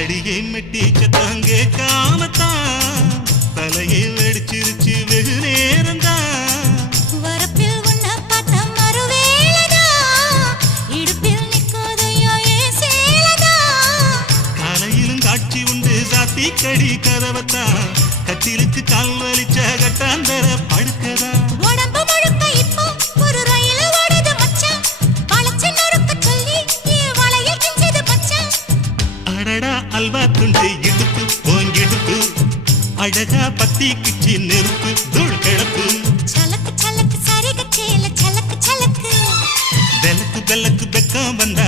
அடியை மெட்டி சத்தம் கேட்காமத்தான் தலையை வெடிச்சிருச்சு வெகு நேரம்தான். வரப்பில் உன்னை பார்த்த மறுவேளைதான் இடுப்பில் நிற்காதையா ஏன் சேலைதான். காலையிலும் காட்சி உண்டு சாத்தி கடி கதவத்தான் கட்டிலுக்கு கால் வலிச்ச கட்டாந்தர படுக்கதா. உடம்பு முழுக்க இப்போ ஒரு ரயில் ஓடுது மச்சான். வளைச்சு நொறுக்க சொல்லி என் வளையல் கிஞ்சது மச்சான். அடடா அல்வா துண்டு இடுப்பு போங்கிடுப்பு அழகா பத்தி கிச்சி நெருப்பு தூள் கிளப்பு. சலக்கு சலக்கு சரிக சேல சலக்கு சலக்கு வெலக்கு வெலக்கு வெக்கம் வந்தா